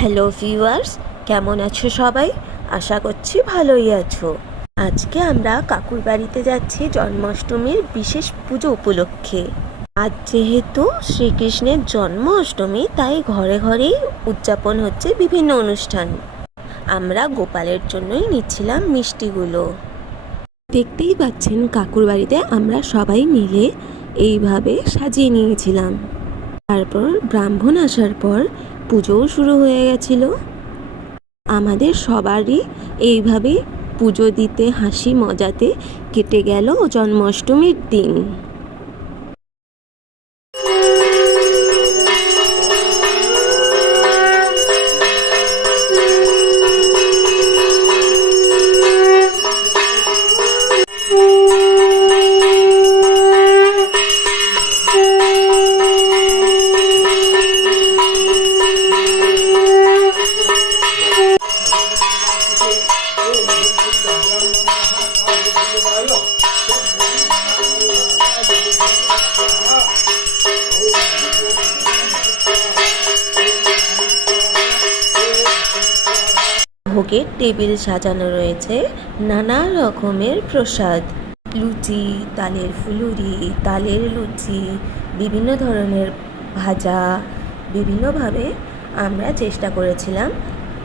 Hello viewers, কেমন আছো সবাই? আশা করছি ভালোই আছো। আজকে আমরা কাকুর বাড়িতে যাচ্ছি জন্মাষ্টমীর বিশেষ পুজো উপলক্ষে। আজ যেহেতু শ্রীকৃষ্ণের জন্ম অষ্টমী, তাই ঘরে ঘরেই উদযাপন হচ্ছে বিভিন্ন অনুষ্ঠান। আমরা গোপালের জন্যই নিচ্ছিলাম মিষ্টিগুলো। দেখতেই পাচ্ছেন কাকুর বাড়িতে আমরা সবাই মিলে এইভাবে সাজিয়ে নিয়েছিলাম। তারপর ব্রাহ্মণ আসার পর পুজোও শুরু হয়ে গেছিল। আমাদের সবারই এইভাবে পুজো দিতে হাসি মজাতে কেটে গেল জন্মাষ্টমীর দিন। ভোগের টেবিল সাজানো রয়েছে নানা রকমের প্রসাদ, লুচি, তালের ফুলুরি, তালের লুচি, বিভিন্ন ধরনের ভাজা। বিভিন্নভাবে আমরা চেষ্টা করেছিলাম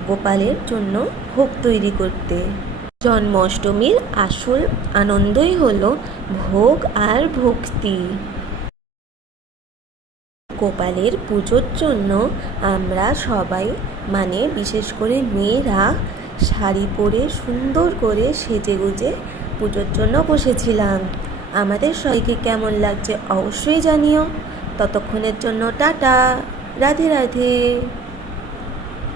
গোপালের জন্য ভোগ তৈরি করতে। জন্মাষ্টমীর আসল আনন্দই হলো ভোগ আর ভক্তি। গোপালের পুজোর জন্য আমরা সবাই, বিশেষ করে মেয়েরা, শাড়ি পরে সুন্দর করে সেজেগুজে পুজোর জন্য বসেছিলাম। আমাদের সবাইকে কেমন লাগছে অবশ্যই জানিও। ততক্ষণের জন্য টাটা, রাধে রাধে।